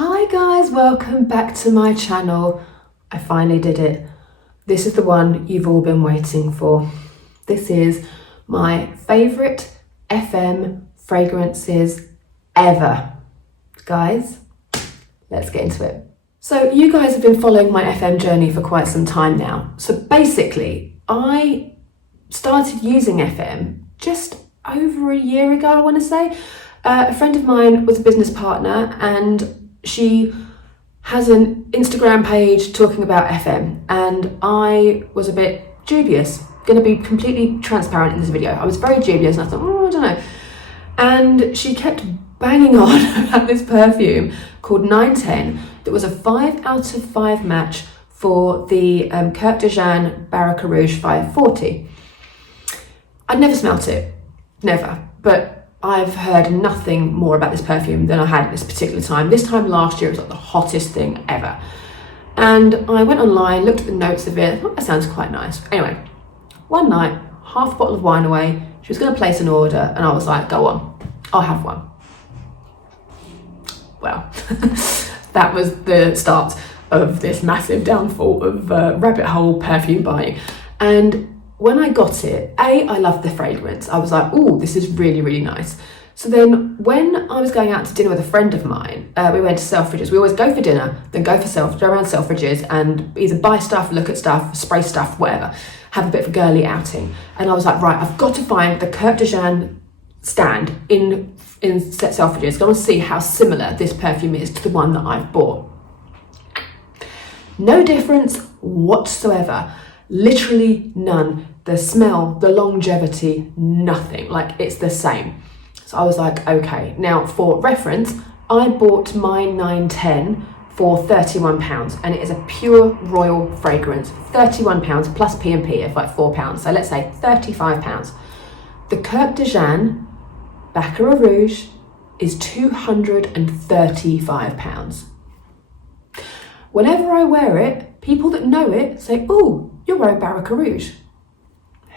Hi guys, welcome back to my channel. I finally did it. This is the one you've all been waiting for. This is my favourite FM fragrances ever. Guys, let's get into it. So you guys have been following my FM journey for quite some time now. So basically, I started using FM just over a year ago, I want to say. A friend of mine was a business partner and she has an Instagram page talking about FM, and I was a bit dubious. Going to be completely transparent in this video. I was very dubious and I thought, I don't know. And she kept banging on about this perfume called 910 that was a 5 out of 5 match for the Kerotin Baraka Rouge 540. I'd never smelt it, never, but I've heard nothing more about this perfume than I had at this particular time. This time last year it was like the hottest thing ever. And I went online, looked at the notes of it, thought that sounds quite nice. Anyway, one night, half a bottle of wine away, she was going to place an order and I was like, go on, I'll have one. Well, that was the start of this massive downfall of rabbit hole perfume buying. And when I got it, I loved the fragrance. I was like, oh, this is really, really nice. So then when I was going out to dinner with a friend of mine, we went to Selfridges. We always go for dinner, then go around Selfridges and either buy stuff, look at stuff, spray stuff, whatever, have a bit of a girly outing. And I was like, right, I've got to find the Kerotin stand in Selfridges. I want to see how similar this perfume is to the one that I've bought. No difference whatsoever. Literally none. The smell, the longevity, nothing. Like, it's the same. So I was like, okay. Now, for reference, I bought my 910 for £31, and it is a pure royal fragrance. £31 plus P&P of like £4. So let's say £35. The Kerotin Baraka Rouge is £235. Whenever I wear it, people that know it say, oh, you're wearing Baraka Rouge.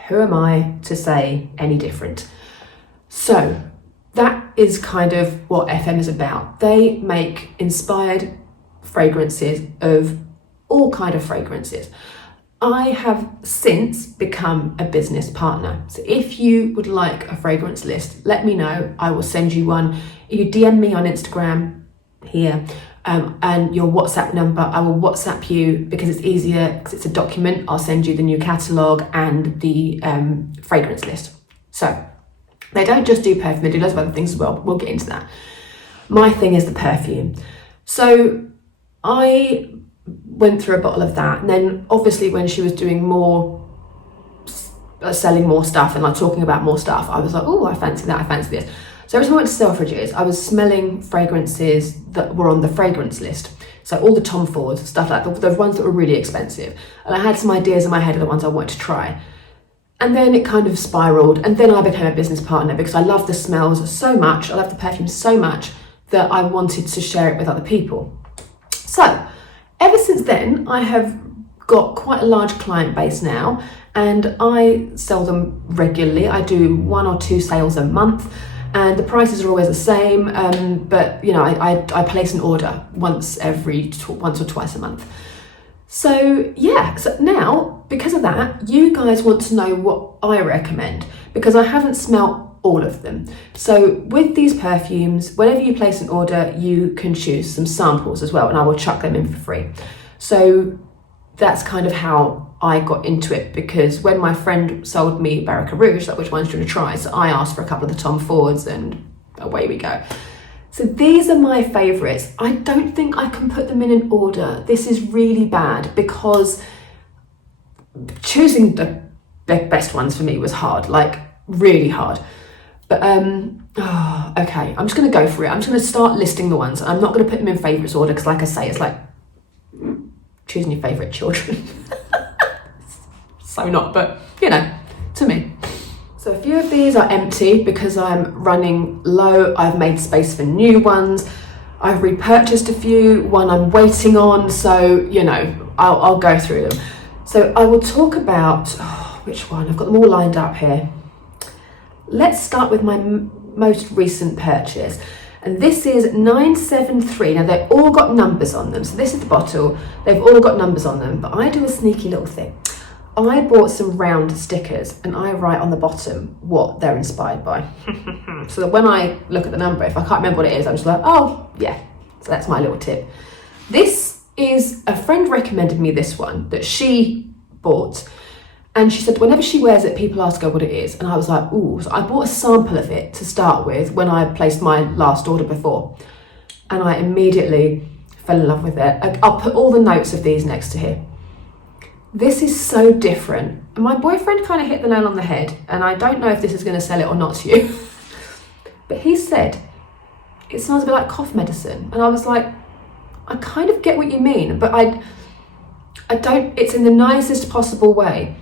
Who am I to say any different? So that is kind of what FM is about. They make inspired fragrances of all kind of fragrances. I have since become a business partner. So if you would like a fragrance list, let me know. I will send you one. You DM me on Instagram here. And your WhatsApp number, I will WhatsApp you because it's easier, because it's a document. I'll send you the new catalogue and the fragrance list. So they don't just do perfume, they do loads of other things as well. We'll get into that. My thing is the perfume. So I went through a bottle of that, and then obviously when she was doing more, selling more stuff and like talking about more stuff, I was like, oh, I fancy that, I fancy this. So every time I went to Selfridges, I was smelling fragrances that were on the fragrance list. So all the Tom Fords, stuff like that, the ones that were really expensive. And I had some ideas in my head of the ones I wanted to try. And then it kind of spiraled. And then I became a business partner because I love the smells so much. I love the perfume so much that I wanted to share it with other people. So ever since then, I have got quite a large client base now, and I sell them regularly. I do 1 or 2 sales a month. And the prices are always the same, but you know, I place an order once or twice a month. So yeah, so now, because of that, you guys want to know what I recommend, because I haven't smelt all of them. So with these perfumes, whenever you place an order, you can choose some samples as well, and I will chuck them in for free. So that's kind of how I got into it, because when my friend sold me Baraka Rouge, like which ones do you want to try? So I asked for a couple of the Tom Fords and away we go. So these are my favourites. I don't think I can put them in an order. This is really bad because choosing the best ones for me was hard, like really hard. But okay, I'm just going to go for it. I'm just going to start listing the ones. I'm not going to put them in favourites order because like I say, it's like choosing your favourite children. So not, but you know, to me. So a few of these are empty because I'm running low. I've made space for new ones. I've repurchased a few, one I'm waiting on. So, you know, I'll go through them. So I will talk about, which one? I've got them all lined up here. Let's start with my most recent purchase. And this is 973. Now they've all got numbers on them. So this is the bottle. They've all got numbers on them. But I do a sneaky little thing. I bought some round stickers and I write on the bottom what they're inspired by. So that when I look at the number, if I can't remember what it is, I'm just like, oh yeah. So that's my little tip. This is, a friend recommended me this one that she bought. And she said whenever she wears it, people ask her what it is. And I was like, ooh. So I bought a sample of it to start with when I placed my last order before. And I immediately fell in love with it. I'll put all the notes of these next to here. This is so different. And my boyfriend kind of hit the nail on the head. And I don't know if this is going to sell it or not to you. But he said, it smells a bit like cough medicine. And I was like, I kind of get what you mean. But I don't, it's in the nicest possible way.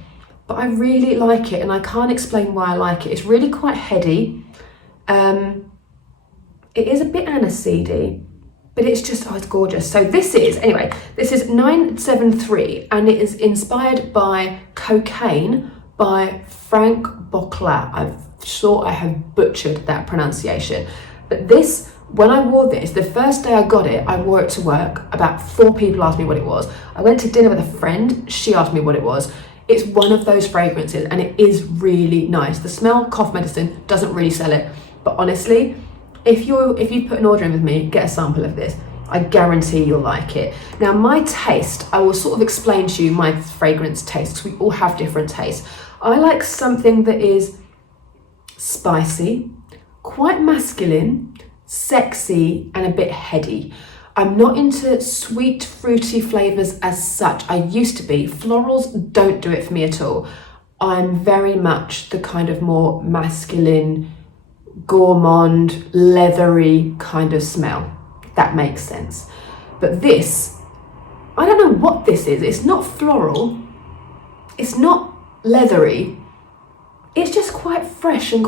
But I really like it. And I can't explain why I like it. It's really quite heady. It is a bit aniseedy. But it's just, oh, it's gorgeous. So this is 973, and it is inspired by Cocaine by Frank Bocla. I thought I have butchered that pronunciation. But this, when I wore this, the first day I got it, I wore it to work. About 4 people asked me what it was. I went to dinner with a friend. She asked me what it was. It's one of those fragrances, and it is really nice. The smell, cough medicine, doesn't really sell it. But honestly, if you put an order in with me, get a sample of this. I guarantee you'll like it. Now my taste, I will sort of explain to you my fragrance taste, because we all have different tastes. I like something that is spicy, quite masculine, sexy, and a bit heady. I'm not into sweet, fruity flavours as such. I used to be. Florals don't do it for me at all. I'm very much the kind of more masculine, gourmand, leathery kind of smell. That makes sense. But this, I don't know what this is. It's not floral. It's not leathery. It's just quite fresh and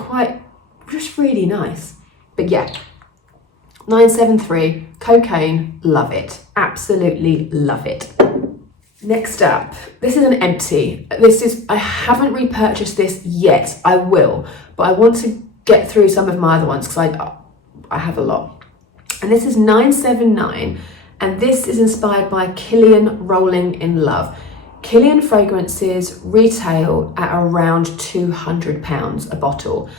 just really nice. But yeah, 973, Cocaine, love it. Absolutely love it. Next up, this is an empty. I haven't repurchased this yet. I will, but I want to get through some of my other ones because I have a lot. And this is 979, and this is inspired by Kilian Rolling in Love. Kilian fragrances retail at around £200 a bottle.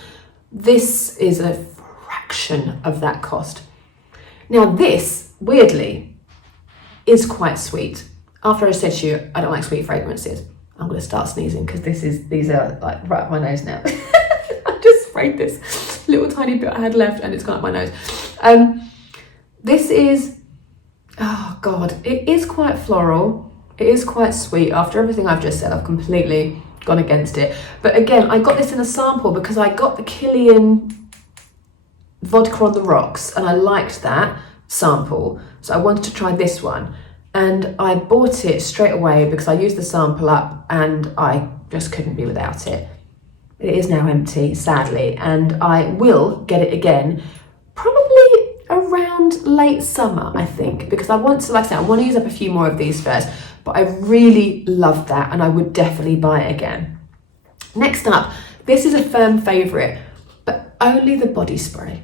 This is a fraction of that cost. Now this, weirdly, is quite sweet. After I said to you, I don't like sweet fragrances, I'm going to start sneezing because these are like right up my nose now. I just sprayed this little tiny bit I had left and it's gone up my nose. This is, oh God, it is quite floral. It is quite sweet. After everything I've just said, I've completely gone against it. But again, I got this in a sample because I got the Kilian Vodka on the Rocks and I liked that sample. So I wanted to try this one. And I bought it straight away because I used the sample up and I just couldn't be without it. It is now empty, sadly, and I will get it again, probably around late summer, I think, because I want to, like I said, I want to use up a few more of these first, but I really love that and I would definitely buy it again. Next up, this is a firm favourite, but only the body spray.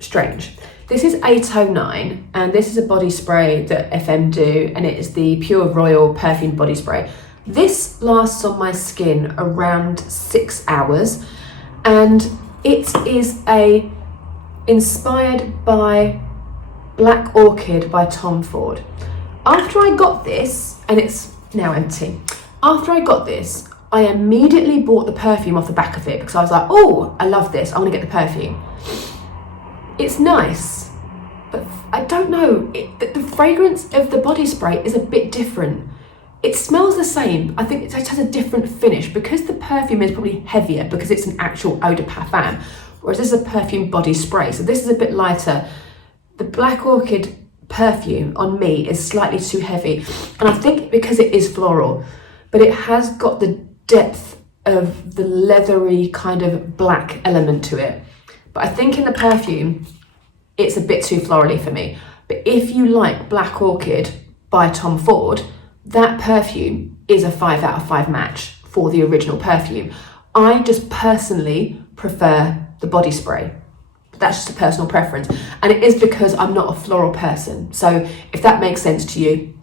Strange. This is 809, and this is a body spray that FM do, and it is the Pure Royal Perfume Body Spray. This lasts on my skin around 6 hours, and it is inspired by Black Orchid by Tom Ford. After I got this, and it's now empty, after I got this, I immediately bought the perfume off the back of it because I was like, oh, I love this, I want to get the perfume. It's nice, but I don't know, the fragrance of the body spray is a bit different. It smells the same, I think it just has a different finish because the perfume is probably heavier because it's an actual eau de parfum, whereas this is a perfume body spray, so this is a bit lighter. The Black Orchid perfume on me is slightly too heavy, and I think because it is floral, but it has got the depth of the leathery kind of black element to it. But I think in the perfume, it's a bit too florally for me. But if you like Black Orchid by Tom Ford, that perfume is a 5 out of 5 match for the original perfume. I just personally prefer the body spray. that's just a personal preference. And it is because I'm not a floral person. So if that makes sense to you,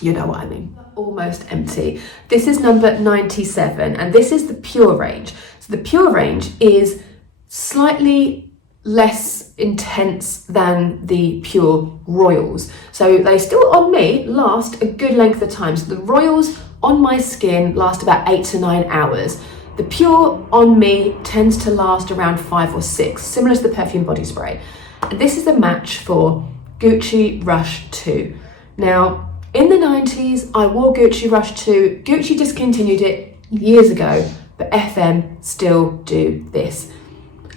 you know what I mean. Almost Empty. This is number 97, and this is the Pure range. So the Pure range is slightly less intense than the Pure Royals. So they still, on me, last a good length of time. So the Royals on my skin last about 8 to 9 hours. The Pure on me tends to last around 5 or 6, similar to the Perfume body spray. And this is a match for Gucci Rush 2. Now, in the 90s, I wore Gucci Rush 2. Gucci discontinued it years ago, but FM still do this.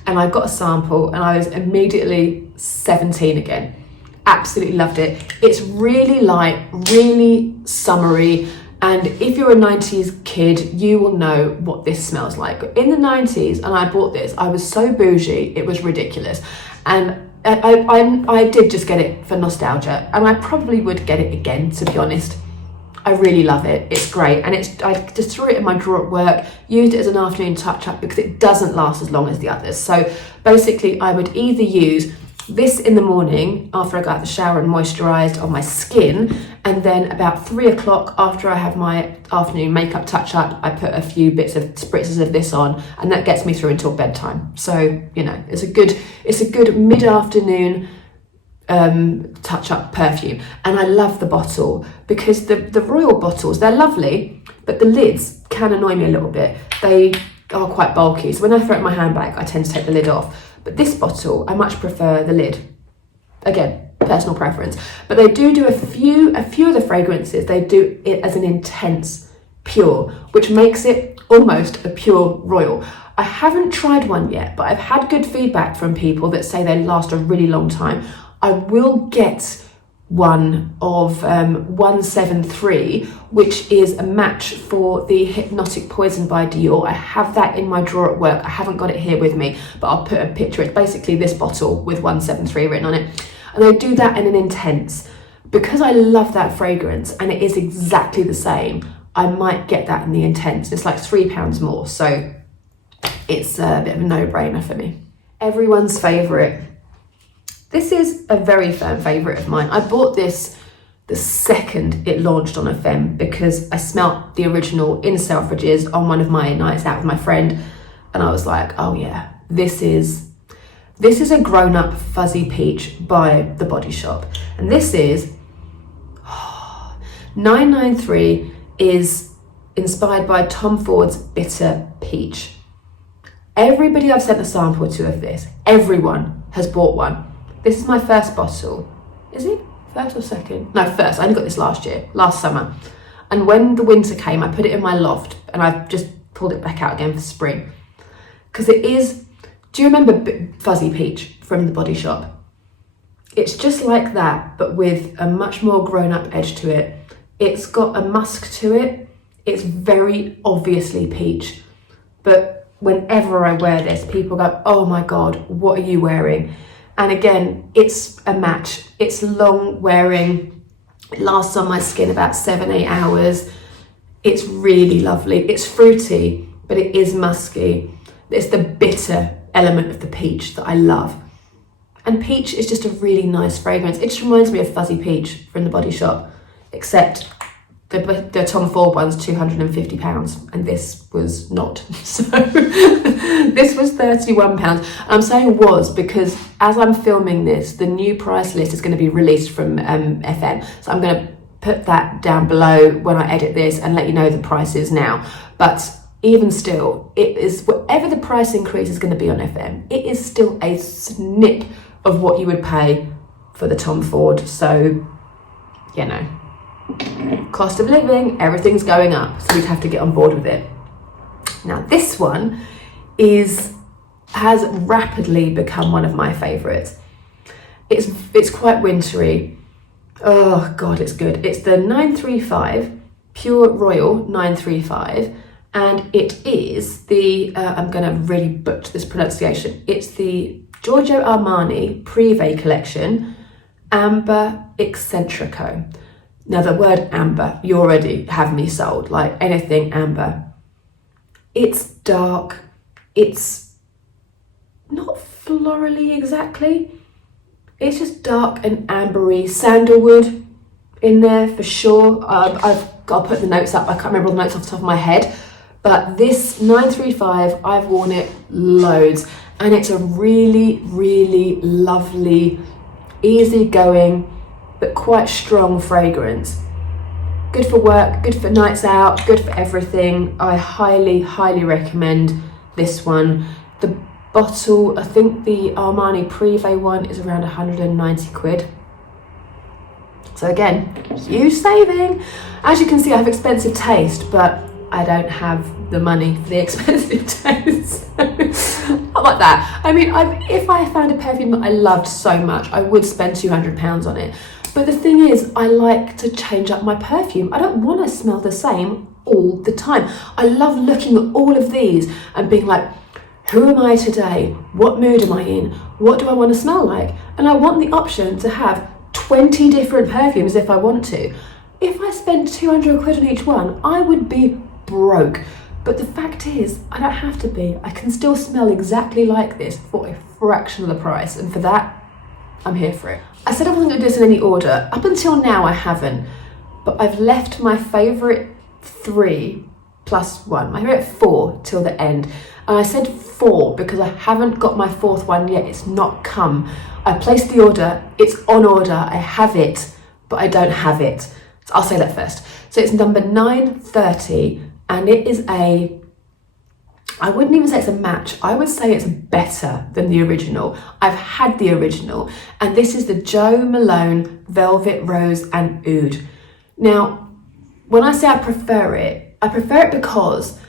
And I got a sample and I was immediately 17 again. Absolutely loved it. It's really light, really summery. And if you're a 90s kid, you will know what this smells like. In the 90s, and I bought this, I was so bougie, it was ridiculous. And I did just get it for nostalgia, and I probably would get it again, to be honest. I really love it. It's great. And I just threw it in my drawer at work, used it as an afternoon touch-up because it doesn't last as long as the others. So basically, I would either use this in the morning after I got out the shower and moisturised on my skin, and then about 3 o'clock after I have my afternoon makeup touch-up, I put a few bits of spritzes of this on, and that gets me through until bedtime. So, you know, it's a good mid-afternoon touch-up perfume. And I love the bottle because the Royal bottles, they're lovely, but the lids can annoy me a little bit. They are quite bulky, so when I throw it in my handbag, I tend to take the lid off. But this bottle, I much prefer the lid. Again, personal preference. But they do a few of the fragrances, they do it as an intense pure, which makes it almost a pure Royal. I haven't tried one yet, but I've had good feedback from people that say they last a really long time. I will get one of 173, which is a match for the Hypnotic Poison by Dior. I have that in my drawer at work. I haven't got it here with me, but I'll put a picture. It's basically this bottle with 173 written on it. And I do that in an intense. Because I love that fragrance and it is exactly the same, I might get that in the intense. It's like £3 more, so it's a bit of a no-brainer for me. Everyone's favourite. This is a very firm favourite of mine. I bought this the second it launched on FM because I smelt the original in Selfridges on one of my nights out with my friend, and I was like, oh yeah, this is a grown-up fuzzy peach by The Body Shop. And this is 993 is inspired by Tom Ford's Bitter Peach. Everybody I've sent a sample to of this, everyone has bought one. This is my first bottle. Is it first or second? No, first. I only got this last summer. And when the winter came, I put it in my loft and I've just pulled it back out again for spring. Because it is, do you remember Fuzzy Peach from The Body Shop? It's just like that, but with a much more grown-up edge to it. It's got a musk to it. It's very obviously peach. But whenever I wear this, people go, oh my God, what are you wearing? And again, it's a match. It's long wearing. It lasts on my skin about 7-8 hours. It's really lovely. It's fruity, but it is musky. It's the bitter element of the peach that I love. And peach is just a really nice fragrance. It just reminds me of Fuzzy Peach from The Body Shop, except the Tom Ford one's £250 and this was not. So this was £31. And I'm saying was because as I'm filming this, the new price list is going to be released from FM. So I'm going to put that down below when I edit this and let you know the prices now. But even still, it is whatever the price increase is going to be on FM, it is still a snip of what you would pay for the Tom Ford. So, you know, cost of living, everything's going up, so we'd have to get on board with it. Now this one has rapidly become one of my favourites. It's quite wintry. Oh God, it's good. It's the 935 Pure Royal 935, and it is the I'm gonna really butcher this pronunciation. It's the Giorgio Armani Privé collection Amber Eccentrico. Now the word amber, you already have me sold, like anything amber. It's dark, it's not florally exactly. It's just dark and ambery, sandalwood in there for sure. I'll put the notes up. I can't remember all the notes off the top of my head, but this 935, I've worn it loads, and it's a really, really lovely, easygoing, but quite strong fragrance. Good for work, good for nights out, good for everything. I highly, highly recommend this one. The bottle, I think the Armani Privé one is around 190 quid. So again, huge saving. As you can see, I have expensive taste, but I don't have the money for the expensive taste. Not like that. I mean, if I found a perfume that I loved so much, I would spend £200 on it. But the thing is, I like to change up my perfume. I don't want to smell the same all the time. I love looking at all of these and being like, who am I today? What mood am I in? What do I want to smell like? And I want the option to have 20 different perfumes if I want to. If I spent 200 quid on each one, I would be broke. But the fact is, I don't have to be. I can still smell exactly like this for a fraction of the price. And for that, I'm here for it. I said I wasn't going to do this in any order. Up until now, I haven't. But I've left my favourite 3 plus 1, my favourite 4 till the end. And I said 4 because I haven't got my 4th one yet. It's not come. I placed the order. It's on order. I have it, but I don't have it. So I'll say that first. So it's number 930, and it is I wouldn't even say it's a match. I would say it's better than the original. I've had the original, and this is the Jo Malone Velvet Rose and Oud. Now, when I say I prefer it because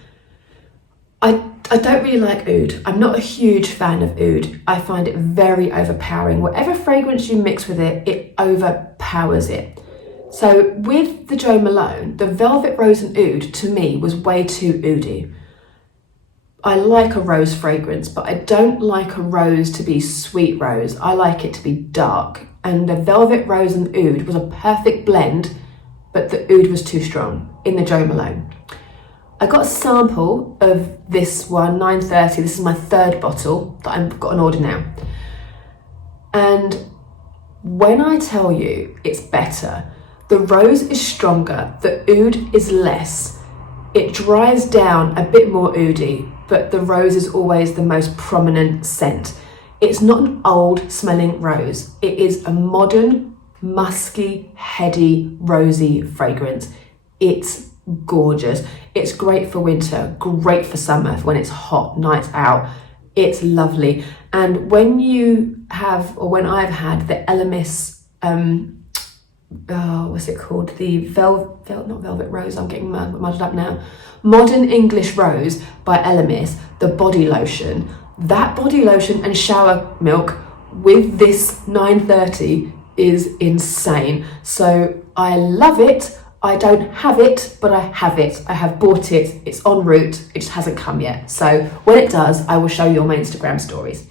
I don't really like Oud. I'm not a huge fan of Oud. I find it very overpowering. Whatever fragrance you mix with it, it overpowers it. So with the Jo Malone, the Velvet Rose and Oud to me was way too Oodie. I like a rose fragrance, but I don't like a rose to be sweet rose. I like it to be dark. And the Velvet Rose and Oud was a perfect blend, but the Oud was too strong in the Jo Malone. I got a sample of this one, 930. This is my 3rd bottle that I've got an order now. And when I tell you it's better, the rose is stronger, the Oud is less. It dries down a bit more Oodie, but the rose is always the most prominent scent. It's not an old smelling rose. It is a modern, musky, heady, rosy fragrance. It's gorgeous. It's great for winter, great for summer, when it's hot, nights out. It's lovely. And when you have, or when I've had the Elemis, what's it called? The not Velvet Rose, I'm getting muddled up now. Modern English Rose by Elemis, the body lotion. That body lotion and shower milk with this 930 is insane. So I love it. I don't have it, but I have it. I have bought it. It's en route. It just hasn't come yet. So when it does, I will show you on my Instagram stories.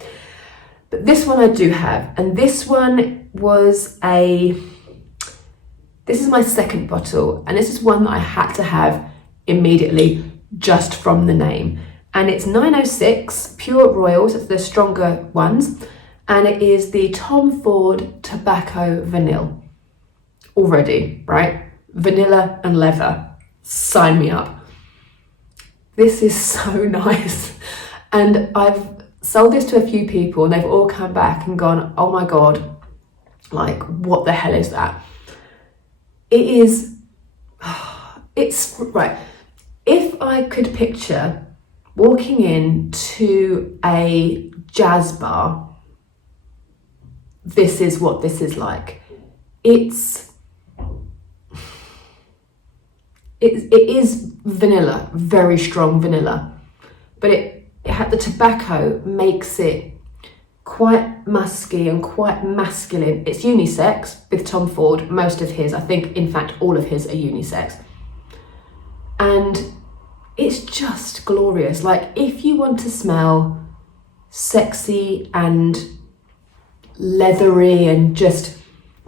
But this one I do have. And this one was this is my 2nd bottle. And this is one that I had to have immediately just from the name. And it's 906 Pure Royals. It's the stronger ones. And it is the Tom Ford Tobacco Vanille. Already, right? Vanilla and leather. Sign me up. This is so nice. And I've sold this to a few people and they've all come back and gone, oh my God, like, what the hell is that? It's right. If I could picture walking into a jazz bar, this is what this is like. It is vanilla, very strong vanilla, but it had the tobacco makes it quite musky and quite masculine. It's unisex with Tom Ford, most of his, I think in fact all of his are unisex. And it's just glorious. Like, if you want to smell sexy and leathery and just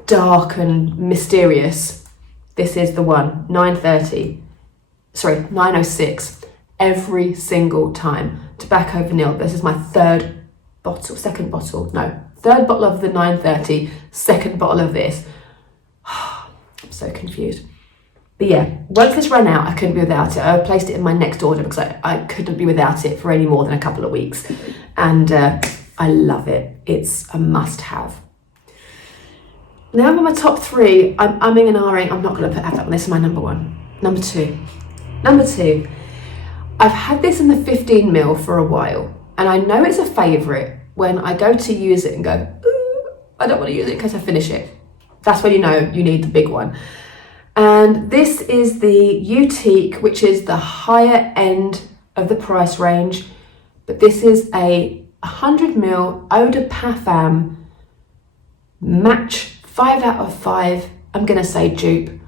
dark and mysterious, this is the one. 906 every single time. Tobacco vanilla. This is my 3rd third bottle of the 930, second bottle of this. I'm so confused. But yeah, once this ran out, I couldn't be without it. I placed it in my next order because I couldn't be without it for any more than a couple of weeks. And I love it. It's a must-have. Now I'm on my top 3. I'm umming and ahhing. I'm not going to have that one. This is my number 1. Number two. I've had this in the 15ml for a while. And I know it's a favourite when I go to use it and go, ooh, I don't want to use it because I finish it. That's when you know you need the big one. And this is the Boutique, which is the higher end of the price range. But this is a 100ml Eau de Parfum match 5 out of 5, I'm going to say dupe,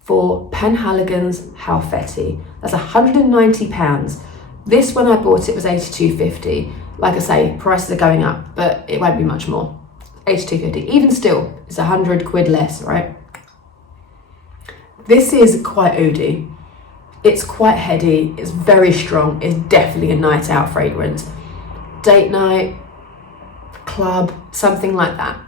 for Penhaligon's Halfetti. That's £190. This, when I bought it, was £82.50. Like I say, prices are going up, but it won't be much more. £82.50. Even still, it's £100 less, right? This is quite Oodie. It's quite heady. It's very strong. It's definitely a night out fragrance. Date night, club, something like that.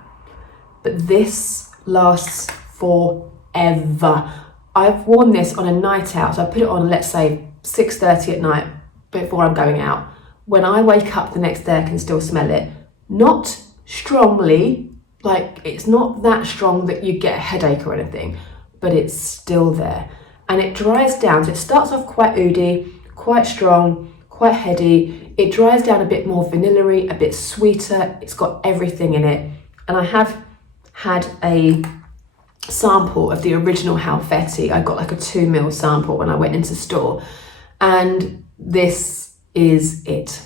But this lasts forever. I've worn this on a night out, so I put it on, let's say, 6:30 at night before I'm going out. When I wake up the next day, I can still smell it. Not strongly, like it's not that strong that you get a headache or anything, but it's still there. And it dries down, so it starts off quite oody, quite strong, quite heady. It dries down a bit more vanilla-y, a bit sweeter. It's got everything in it. And I have had a sample of the original Halfetti. I got like a 2ml sample when I went into store. And this is it.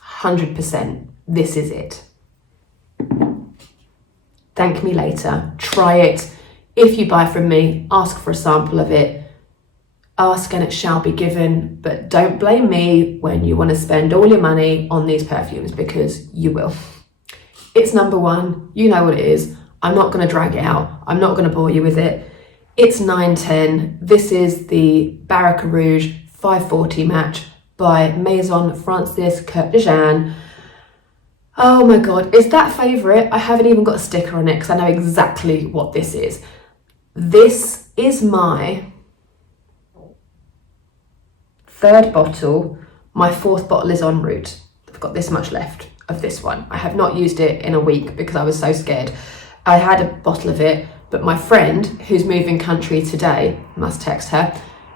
100%. This is it. Thank me later. Try it. If you buy from me, ask for a sample of it. Ask and it shall be given, but don't blame me when you want to spend all your money on these perfumes, because you will. It's number 1. You know what it is. I'm not going to drag it out. I'm not going to bore you with it. It's 910. This is the Barraca Rouge 540 match by Maison Francis Kurt de Jean. Oh my God, is that favourite? I haven't even got a sticker on it because I know exactly what this is. This is my 3rd bottle. My 4th bottle is en route. I've got this much left of this one. I have not used it in a week because I was so scared. I had a bottle of it, but my friend who's moving country today, must text her,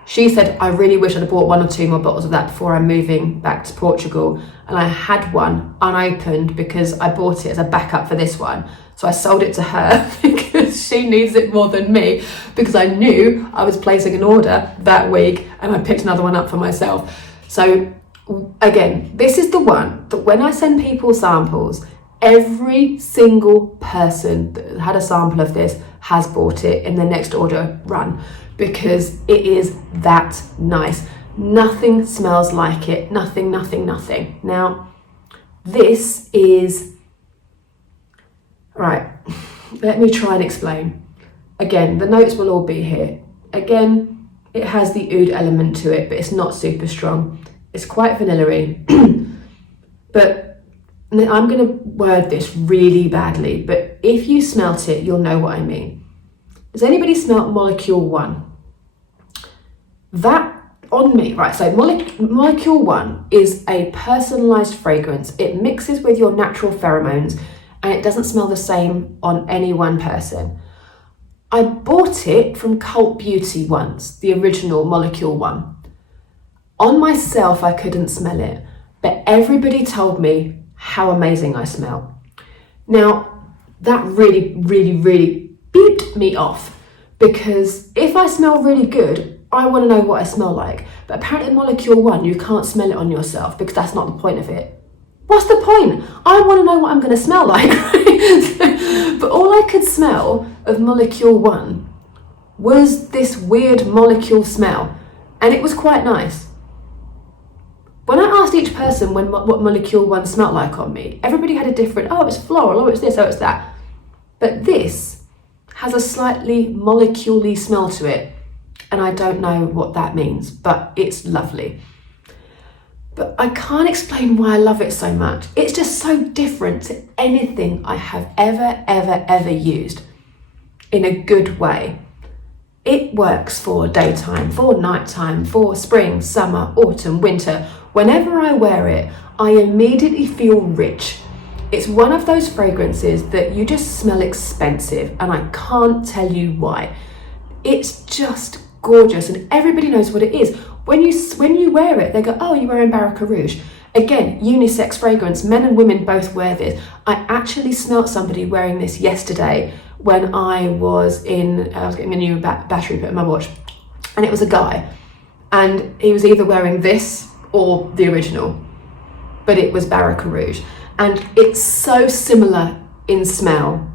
she said, I really wish I'd have bought 1 or 2 more bottles of that before I'm moving back to Portugal. And I had one unopened because I bought it as a backup for this one. So I sold it to her because she needs it more than me, because I knew I was placing an order that week and I picked another one up for myself. So again, this is the one that when I send people samples, every single person that had a sample of this has bought it in the next order run, because it is that nice. Nothing smells like it. Nothing. Now, this is... Right, let me try and explain. Again, the notes will all be here. Again, it has the oud element to it, but it's not super strong. It's quite vanilla-y. But I'm going to word this really badly, but if you smelt it, you'll know what I mean. Does anybody smelt Molecule 1? That on me, right, so Molecule 1 is a personalised fragrance. It mixes with your natural pheromones and it doesn't smell the same on any one person. I bought it from Cult Beauty once, the original Molecule 1. On myself, I couldn't smell it, but everybody told me how amazing I smell. Now, that really beeped me off, because if I smell really good, I want to know what I smell like. But apparently Molecule 1, you can't smell it on yourself because that's not the point of it. What's the point? I want to know what I'm going to smell like. But all I could smell of Molecule 1 was this weird molecule smell, and it was quite nice. When I asked each person what Molecule 1 smelled like on me, everybody had a different, oh, it's floral, oh, it's this, oh, it's that. But this has a slightly molecule-y smell to it, and I don't know what that means, but it's lovely. but I can't explain why I love it so much. It's just so different to anything I have ever used, in a good way. It works for daytime, for nighttime, for spring, summer, autumn, winter. Whenever I wear it, I immediately feel rich. It's one of those fragrances that you just smell expensive, and I can't tell you why. It's just gorgeous, and everybody knows what it is. When you wear it, they go, oh, you're wearing Baraka Rouge. Again, unisex fragrance, men and women both wear this. I actually smelt somebody wearing this yesterday when I was getting a new battery put in my watch, and it was a guy, and he was either wearing this or the original, but it was Baraka Rouge, and it's so similar in smell,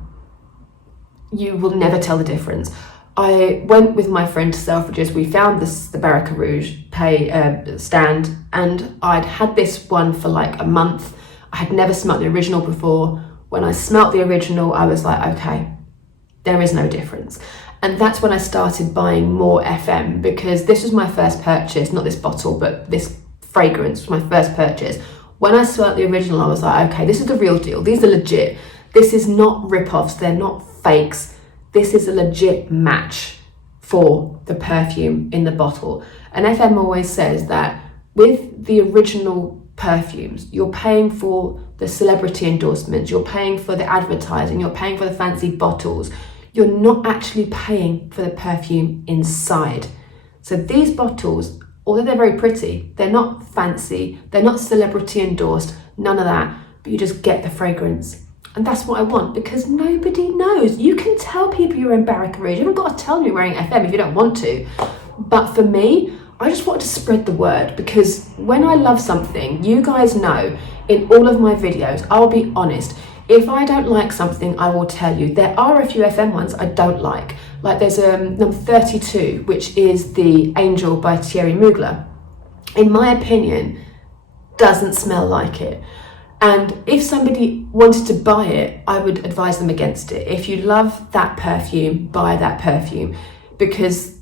you will never tell the difference. I went with my friend to Selfridges. We found the Baraka Rouge stand, and I'd had this one for like a month. I had never smelt the original before. When I smelt the original, I was like, okay, there is no difference. And that's when I started buying more FM, because this was my first purchase, not this bottle, but this fragrance was my first purchase. When I smelt the original, I was like, okay, this is the real deal. These are legit. This is not rip-offs. They're not fakes. This is a legit match for the perfume in the bottle. And FM always says that with the original perfumes, you're paying for the celebrity endorsements, you're paying for the advertising, you're paying for the fancy bottles. You're not actually paying for the perfume inside. So these bottles, although they're very pretty, they're not fancy, they're not celebrity endorsed, none of that, but you just get the fragrance. And that's what I want, because nobody knows. You can tell people you're in Baraka Rouge. You haven't got to tell them you're wearing FM if you don't want to. But for me, I just want to spread the word, because when I love something, you guys know in all of my videos, I'll be honest. If I don't like something, I will tell you. There are a few FM ones I don't like. Like there's number 32, which is the Angel by Thierry Mugler. In my opinion, doesn't smell like it. And if somebody wanted to buy it, I would advise them against it. If you love that perfume, buy that perfume, because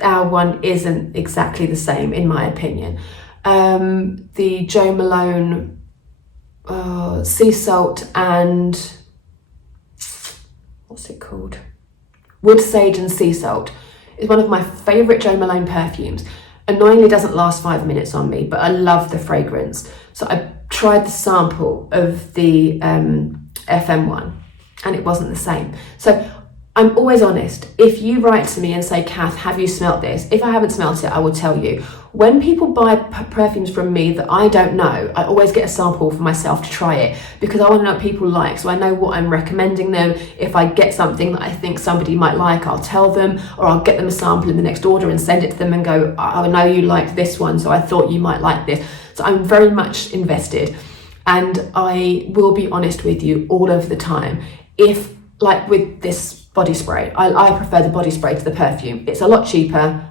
our one isn't exactly the same, in my opinion. The Jo Malone sea salt and what's it called? Wood Sage and Sea Salt is one of my favourite Jo Malone perfumes. Annoyingly doesn't last 5 minutes on me, but I love the fragrance. So I tried the sample of the FM one, and it wasn't the same. So I'm always honest. If you write to me and say, Kath, have you smelt this? If I haven't smelt it, I will tell you. When people buy perfumes from me that I don't know, I always get a sample for myself to try it, because I want to know what people like, so I know what I'm recommending them. If I get something that I think somebody might like, I'll tell them, or I'll get them a sample in the next order and send it to them and go, I know you liked this one, so I thought you might like this. So I'm very much invested, and I will be honest with you all of the time. If, like with this body spray, I prefer the body spray to the perfume. It's a lot cheaper,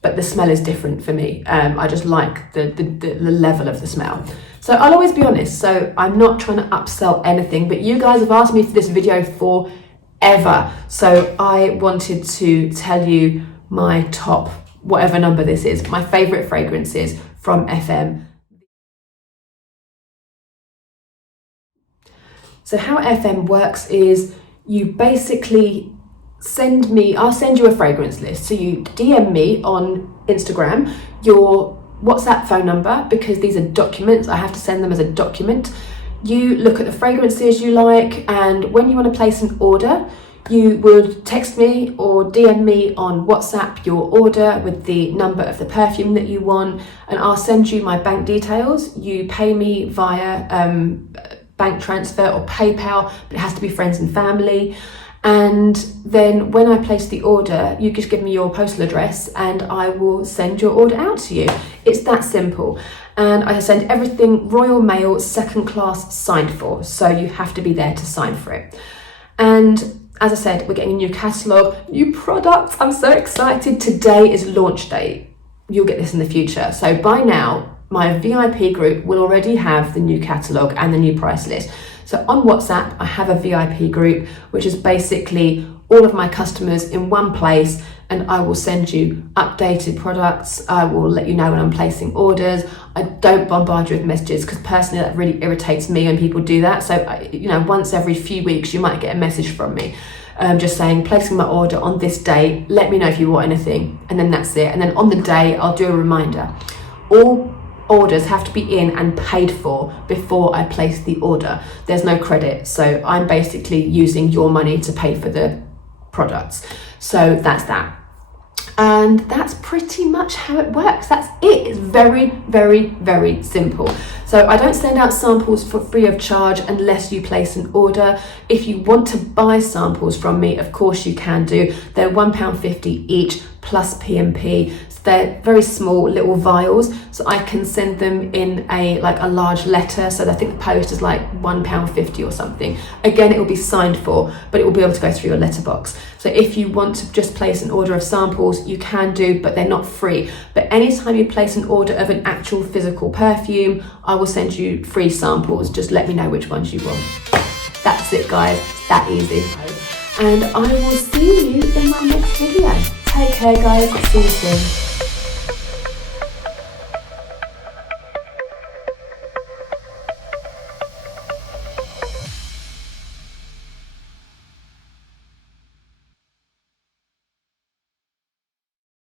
but the smell is different for me. I just like the level of the smell. So I'll always be honest. So I'm not trying to upsell anything, but you guys have asked me for this video forever. So I wanted to tell you my top, whatever number this is, my favorite fragrances from FM. So how FM works is you basically I'll send you a fragrance list. So you DM me on Instagram your WhatsApp phone number, because these are documents. I have to send them as a document. You look at the fragrances you like, and when you want to place an order, you would text me or DM me on WhatsApp your order with the number of the perfume that you want, and I'll send you my bank details. You pay me via bank transfer or PayPal, but it has to be friends and family. And then when I place the order, you just give me your postal address and I will send your order out to you. It's that simple. And I send everything Royal Mail, second class, signed for. So you have to be there to sign for it. And as I said, we're getting a new catalogue, new products. I'm so excited. Today is launch day. You'll get this in the future. So by now, my VIP group will already have the new catalogue and the new price list. So on WhatsApp, I have a VIP group, which is basically all of my customers in one place, and I will send you updated products. I will let you know when I'm placing orders. I don't bombard you with messages, because personally that really irritates me when people do that. So once every few weeks you might get a message from me just saying, placing my order on this day, let me know if you want anything, and then that's it. And then on the day I'll do a reminder. All orders have to be in and paid for before I place the order. There's no credit, so I'm basically using your money to pay for the products. So that's that. And that's pretty much how it works. That's it. It's very, very, very simple. So I don't send out samples for free of charge unless you place an order. If you want to buy samples from me, of course you can do. They're £1.50 each plus P&P. They're very small little vials, so I can send them in a large letter. So I think the post is like £1.50 or something. Again, it will be signed for, but it will be able to go through your letterbox. So if you want to just place an order of samples, you can do, but they're not free. But anytime you place an order of an actual physical perfume, I will send you free samples. Just let me know which ones you want. That's it, guys. It's that easy. And I will see you in my next video. Take care, guys. See you soon.